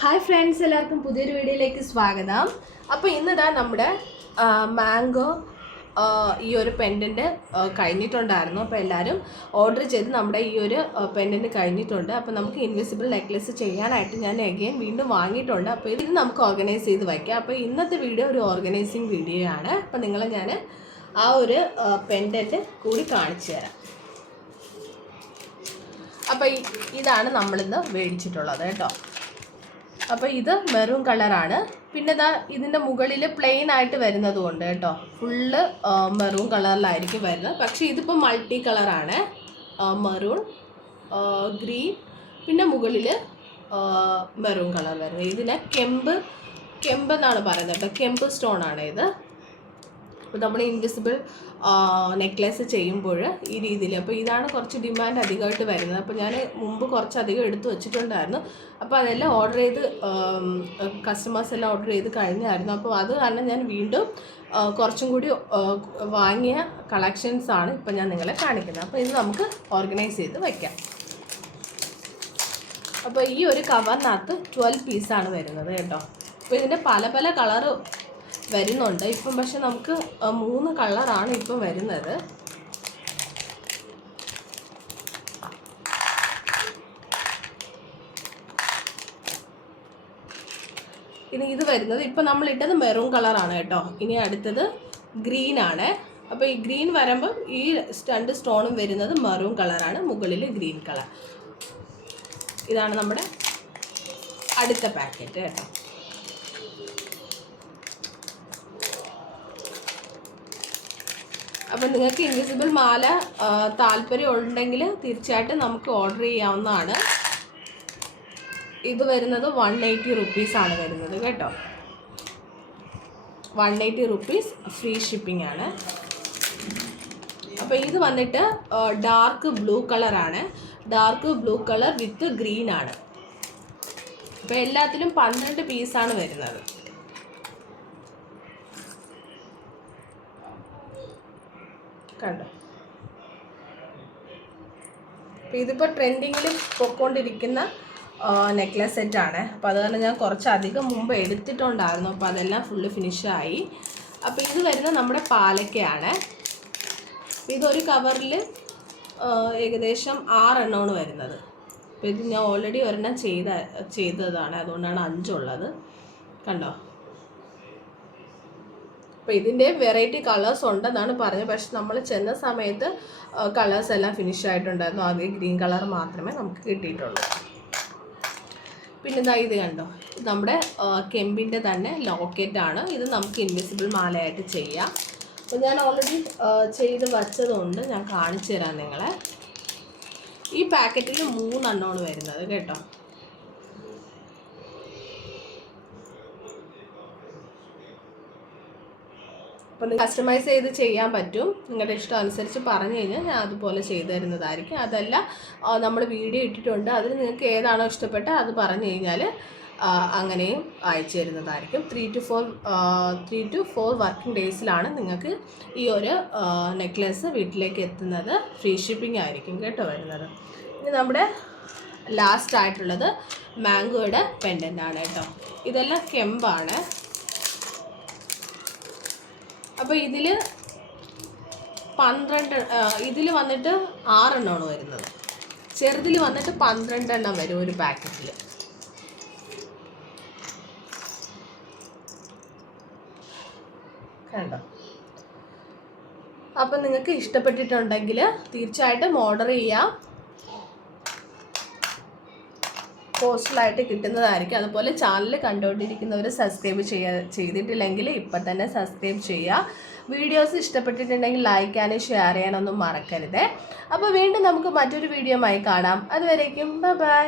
Hi friends, എല്ലാവർക്കും പുതിയൊരു വീഡിയോയിലേക്ക് സ്വാഗതം. അപ്പോൾ ഇന്നിതാ നമ്മുടെ മാംഗോ ഈ ഒരു പെൻഡൻറ്റ് കഴിഞ്ഞിട്ടുണ്ടായിരുന്നു. അപ്പോൾ എല്ലാവരും ഓർഡർ ചെയ്ത് നമ്മുടെ ഈ ഒരു പെൻഡൻറ്റ് കഴിഞ്ഞിട്ടുണ്ട്. അപ്പോൾ നമുക്ക് ഇൻവിസിബിൾ നെക്ലസ് ചെയ്യാനായിട്ട് ഞാൻ വീണ്ടും വാങ്ങിയിട്ടുണ്ട്. അപ്പോൾ ഇത് നമുക്ക് ഓർഗനൈസ് ചെയ്ത് വയ്ക്കാം. അപ്പോൾ ഇന്നത്തെ വീഡിയോ ഒരു ഓർഗനൈസിങ് വീഡിയോ ആണ്. അപ്പോൾ നിങ്ങളെ ഞാൻ ആ ഒരു പെൻഡൻറ്റ് കൂടി കാണിച്ചു തരാം. അപ്പോൾ ഇതാണ് നമ്മളിന്ന് മേടിച്ചിട്ടുള്ളത് കേട്ടോ. അപ്പോൾ ഇത് മെറൂൺ കളറാണ്. പിന്നെ ഇതാ ഇതിൻ്റെ മുകളിൽ പ്ലെയിൻ ആയിട്ട് വരുന്നത് കൊണ്ട് കേട്ടോ, ഫുള്ള് മെറൂൺ കളറിലായിരിക്കും വരുന്നത്. പക്ഷേ ഇതിപ്പോൾ മൾട്ടി കളറാണ്. മെറൂൺ, ഗ്രീൻ, പിന്നെ മുകളിൽ മെറൂൺ കളർ വരുന്നത്. ഇതിനെ കെമ്പ് എന്നാണ് പറയുന്നത് കേട്ടോ. കെമ്പ് സ്റ്റോൺ ആണ് ഇത്. അപ്പോൾ നമ്മൾ ഇൻവിസിബിൾ നെക്ലസ് ചെയ്യുമ്പോൾ ഈ രീതിയിൽ, അപ്പോൾ ഇതാണ് കുറച്ച് ഡിമാൻഡ് അധികമായിട്ട് വരുന്നത്. അപ്പോൾ ഞാൻ മുമ്പ് കുറച്ചധികം എടുത്ത് വെച്ചിട്ടുണ്ടായിരുന്നു. അപ്പോൾ അതെല്ലാം ഓർഡർ ചെയ്ത് കസ്റ്റമേഴ്സ് എല്ലാം ഓർഡർ ചെയ്ത് കഴിഞ്ഞായിരുന്നു. അപ്പോൾ അത് കാരണം ഞാൻ വീണ്ടും കുറച്ചും കൂടി വാങ്ങിയ കളക്ഷൻസാണ് ഇപ്പോൾ ഞാൻ നിങ്ങളെ കാണിക്കുന്നത്. അപ്പോൾ ഇത് നമുക്ക് ഓർഗനൈസ് ചെയ്ത് വയ്ക്കാം. അപ്പോൾ ഈ ഒരു കവറിനകത്ത് 12 പീസാണ് വരുന്നത് കേട്ടോ. അപ്പോൾ ഇതിൻ്റെ പല പല കളറ് വരുന്നുണ്ട് ഇപ്പം. പക്ഷെ നമുക്ക് 3 കളറാണ് ഇപ്പം വരുന്നത്. ഇനി ഇത് വരുന്നത് ഇപ്പം നമ്മളിട്ടത് മെറൂൺ കളറാണ് കേട്ടോ. ഇനി അടുത്തത് ഗ്രീൻ ആണ്. അപ്പോൾ ഈ ഗ്രീൻ വരുമ്പം ഈ 2 സ്റ്റോണും വരുന്നത് മെറൂൺ കളറാണ്, മുകളിൽ ഗ്രീൻ കളർ. ഇതാണ് നമ്മുടെ അടുത്ത പാക്കറ്റ് കേട്ടോ. അപ്പോൾ നിങ്ങൾക്ക് ഇൻവിസിബിൾ മാല താല്പര്യം ഉണ്ടെങ്കിൽ തീർച്ചയായിട്ടും നമുക്ക് ഓർഡർ ചെയ്യാവുന്നതാണ്. ഇത് വരുന്നത് 180 റുപ്പീസാണ് വരുന്നത് കേട്ടോ. 180 റുപ്പീസ് ഫ്രീ ഷിപ്പിംഗ് ആണ്. അപ്പോൾ ഇത് വന്നിട്ട് ഡാർക്ക് ബ്ലൂ കളറാണ്. ഡാർക്ക് ബ്ലൂ കളർ വിത്ത് ഗ്രീൻ ആണ്. അപ്പോൾ എല്ലാത്തിലും 12 പീസാണ് വരുന്നത്. കണ്ടോ. അപ്പോൾ ഇതിപ്പോൾ ട്രെൻഡിങ്ങിൽ പൊയ്ക്കൊണ്ടിരിക്കുന്ന നെക്ലസ് സെറ്റാണ്. അപ്പോൾ അത് കാരണം ഞാൻ കുറച്ചധികം മുമ്പ് എടുത്തിട്ടുണ്ടായിരുന്നു. അപ്പോൾ അതെല്ലാം ഫുള്ള് ഫിനിഷായി. അപ്പോൾ ഇത് വരുന്നത് നമ്മുടെ പാലക്കയാണ്. ഇതൊരു കവറിൽ ഏകദേശം 6 എണ്ണമാണ് വരുന്നത്. അപ്പോൾ ഇത് ഞാൻ ഓൾറെഡി ഒരെണ്ണം ചെയ്തതാണ്, അതുകൊണ്ടാണ് 5 ഉള്ളത്. കണ്ടോ. അപ്പോൾ ഇതിൻ്റെ വെറൈറ്റി കളേഴ്സ് ഉണ്ടെന്നാണ് പറഞ്ഞത്. പക്ഷെ നമ്മൾ ചെന്ന സമയത്ത് കളേഴ്സ് എല്ലാം ഫിനിഷ് ആയിട്ടുണ്ടായിരുന്നു. ആദ്യം ഗ്രീൻ കളർ മാത്രമേ നമുക്ക് കിട്ടിയിട്ടുള്ളൂ. പിന്നെ ഇതാ ഇത് കണ്ടോ, ഇത് നമ്മുടെ കെമ്പിൻ്റെ തന്നെ ലോക്കറ്റാണ്. ഇത് നമുക്ക് ഇൻവിസിബിൾ മാലയായിട്ട് ചെയ്യാം. അപ്പോൾ ഞാൻ ഓൾറെഡി ചെയ്ത് വച്ചതുകൊണ്ട് ഞാൻ കാണിച്ചു തരാം നിങ്ങളെ. ഈ പാക്കറ്റിൽ 3 എണ്ണമാണ് വരുന്നത് കേട്ടോ. അപ്പോൾ കസ്റ്റമൈസ് ചെയ്ത് ചെയ്യാൻ പറ്റും. നിങ്ങളുടെ ഇഷ്ടം അനുസരിച്ച് പറഞ്ഞു കഴിഞ്ഞാൽ ഞാൻ അതുപോലെ ചെയ്തു തരുന്നതായിരിക്കും. അതല്ല നമ്മൾ വീഡിയോ ഇട്ടിട്ടുണ്ട്, അതിൽ നിങ്ങൾക്ക് ഏതാണോ ഇഷ്ടപ്പെട്ടത് അത് പറഞ്ഞു കഴിഞ്ഞാൽ അങ്ങനെയും അയച്ചു തരുന്നതായിരിക്കും. 3 to 4 വർക്കിംഗ് ഡേയ്സിലാണ് നിങ്ങൾക്ക് ഈ ഒരു നെക്ലസ് വീട്ടിലേക്ക് എത്തുന്നത്. ഫ്രീ ഷിപ്പിംഗ് ആയിരിക്കും കേട്ടോ വരുന്നത്. ഇനി നമ്മുടെ ലാസ്റ്റ് ആയിട്ടുള്ളത് മാംഗോയുടെ പെൻഡൻ്റ് ആണ് കേട്ടോ. ഇതെല്ലാം കെമ്പാണ്. അപ്പോൾ ഇതിൽ 12, ഇതിൽ വന്നിട്ട് 6 എണ്ണമാണ് വരുന്നത്. ചെറുതിൽ വന്നിട്ട് 12 എണ്ണം വരും ഒരു പാക്കറ്റിൽ. കണ്ടോ. അപ്പം നിങ്ങൾക്ക് ഇഷ്ടപ്പെട്ടിട്ടുണ്ടെങ്കിൽ തീർച്ചയായിട്ടും ഓർഡർ ചെയ്യാം. പോസ്റ്റലായിട്ട് കിട്ടുന്നതായിരിക്കും. അതുപോലെ ചാനൽ കണ്ടുകൊണ്ടിരിക്കുന്നവർ സബ്സ്ക്രൈബ് ചെയ്തിട്ടില്ലെങ്കിൽ ഇപ്പം തന്നെ സബ്സ്ക്രൈബ് ചെയ്യുക. വീഡിയോസ് ഇഷ്ടപ്പെട്ടിട്ടുണ്ടെങ്കിൽ ലൈക്ക് ചെയ്യാനും ഷെയർ ചെയ്യാനൊന്നും മറക്കരുത്. അപ്പോൾ വീണ്ടും നമുക്ക് മറ്റൊരു വീഡിയോയുമായി കാണാം. അതുവരേക്കും ബൈ.